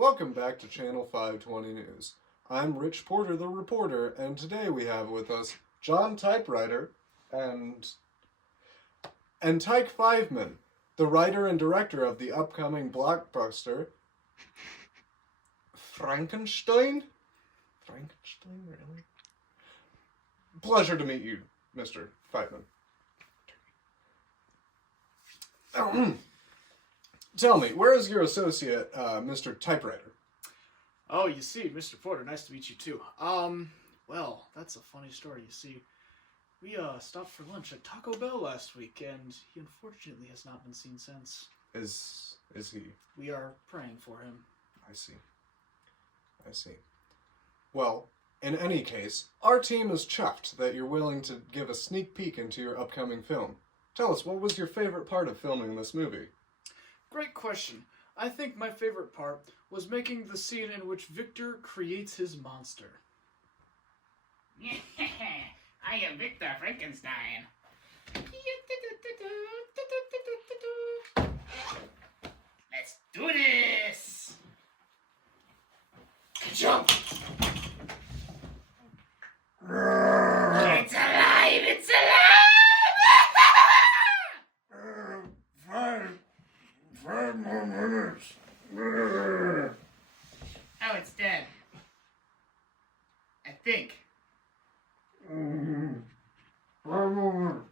Welcome back to Channel 520 News. I'm Rich Porter, the reporter, and today we have with us John Typewriter and Tyke Fiveman, the writer and director of the upcoming blockbuster Frankenstein? Frankenstein, really? Pleasure to meet you, Mr. Fiveman. Tell me, where is your associate, Mr. Typewriter? Oh, you see, Mr. Porter, nice to meet you too. Well, that's a funny story, you see. We, stopped for lunch at Taco Bell last week, and he unfortunately has not been seen since. Is he? We are praying for him. I see. Well, in any case, our team is chuffed that you're willing to give a sneak peek into your upcoming film. Tell us, what was your favorite part of filming this movie? Great question. I think my favorite part was making the scene in which Victor creates his monster. I am Victor Frankenstein. Let's do this! Jump! It's alive! It's alive! Five more minutes. Oh, it's dead. I think. 5 more minutes.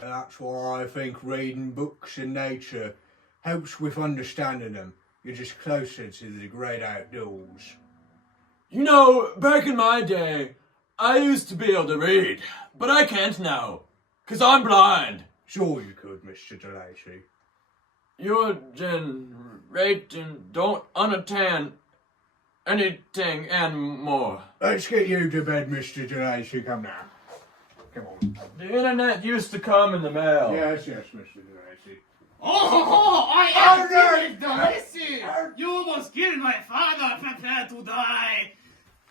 That's why I think reading books in nature helps with understanding them. You're just closer to the great outdoors. You know, back in my day, I used to be able to read, but I can't now, 'cause I'm blind. Sure you could, Mr. DeLacy. Your generation don't understand anything anymore. Let's get you to bed, Mr. DeLacy. Come now. Come on. The internet used to come in the mail. Yes, Mr. DeLacy. Oh, I am no! delicious! You almost killed my father. Prepare to die.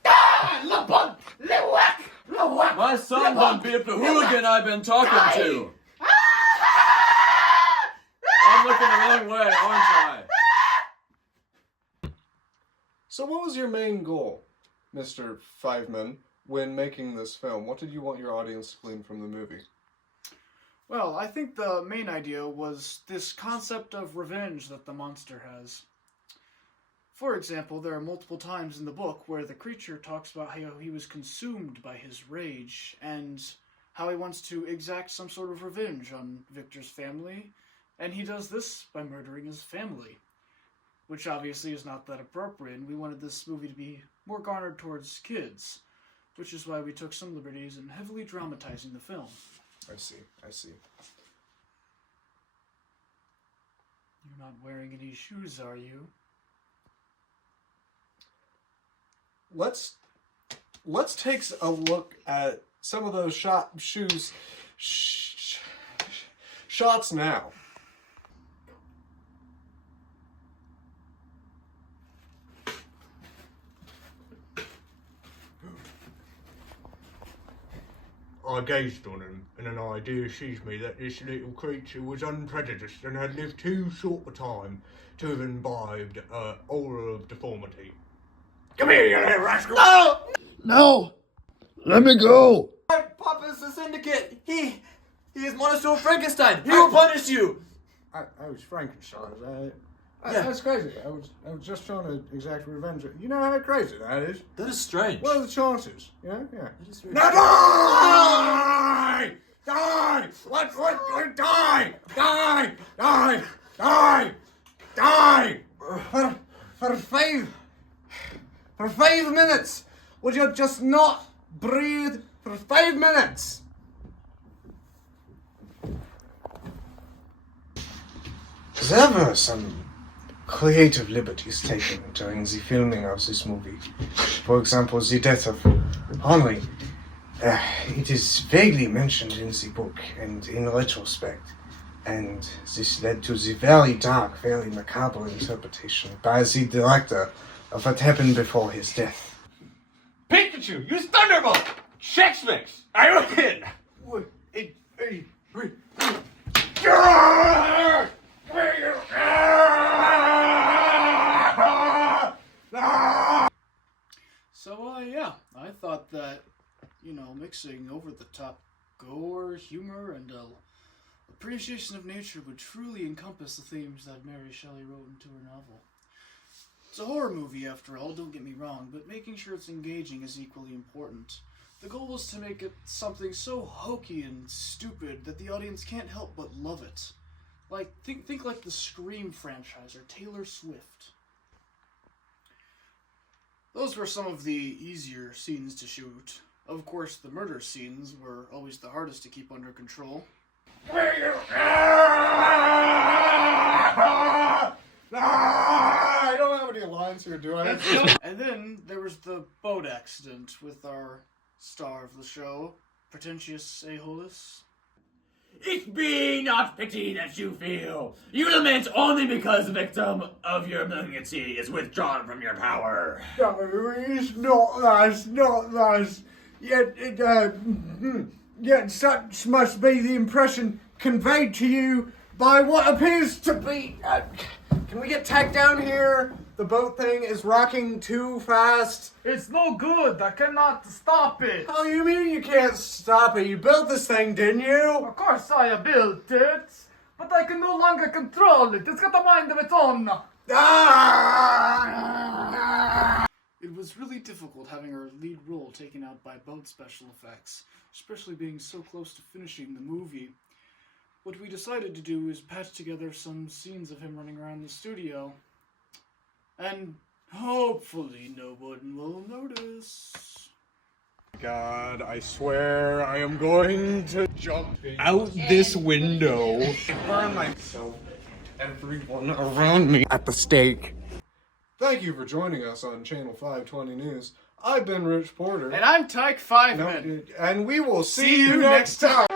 Ah! Le bon! Le whack! Le whack! My son done beat the hooligan I've been talking to. I'm looking the wrong way, aren't I? So what was your main goal, Mr. Fiveman, when making this film? What did you want your audience to glean from the movie? Well, I think the main idea was this concept of revenge that the monster has. For example, there are multiple times in the book where the creature talks about how he was consumed by his rage and how he wants to exact some sort of revenge on Victor's family, and he does this by murdering his family, which obviously is not that appropriate, and we wanted this movie to be more garnered towards kids, which is why we took some liberties in heavily dramatizing the film. I see. You're not wearing any shoes, are you? Let's take a look at some of those shots now. I gazed on him, and an idea seized me that this little creature was unprejudiced and had lived too short a time to have imbibed aura of deformity. Come here, you little rascal! No! Let me go! Papa's the syndicate. He is Monster Frankenstein. He will punish you. I was Frankenstein. Yeah. That's crazy. I was just trying to exact revenge. You know how crazy that is? That is strange. What are the chances? Yeah. That is very Now die! Die! What? Die! Die! Die! Die! Die! For 5 minutes. Would you just not breathe for 5 minutes? There were some creative liberties taken during the filming of this movie. For example, the death of Henri. It is vaguely mentioned in the book and in retrospect, and this led to the very dark, very macabre interpretation by the director of what happened before his death. Pikachu, use Thunderbolt! Chex Mix! I win! So, yeah, I thought that, mixing over-the-top gore, humor, and appreciation of nature would truly encompass the themes that Mary Shelley wrote into her novel. It's a horror movie, after all, don't get me wrong, but making sure it's engaging is equally important. The goal was to make it something so hokey and stupid that the audience can't help but love it. Like, think like the Scream franchise or Taylor Swift. Those were some of the easier scenes to shoot. Of course, the murder scenes were always the hardest to keep under control. I don't have any lines here, do I? And then there was the boat accident with our star of the show, pretentious a-holus. It be not pity that you feel. You lament only because the victim of your malignancy is withdrawn from your power. No, it's not thus. Yet such must be the impression conveyed to you by what appears to be... can we get tacked down here? The boat thing is rocking too fast. It's no good. I cannot stop it. How you mean you can't stop it? You built this thing, didn't you? Of course I built it, but I can no longer control it. It's got a mind of its own. Ah! It was really difficult having our lead role taken out by boat special effects, especially being so close to finishing the movie. What we decided to do is patch together some scenes of him running around the studio. And hopefully no one will notice. God, I swear I am going to jump out this window. Burn myself and everyone around me at the stake. Thank you for joining us on Channel 520 News. I've been Rich Porter. And I'm Tyke Fiveman. And we will see you next time.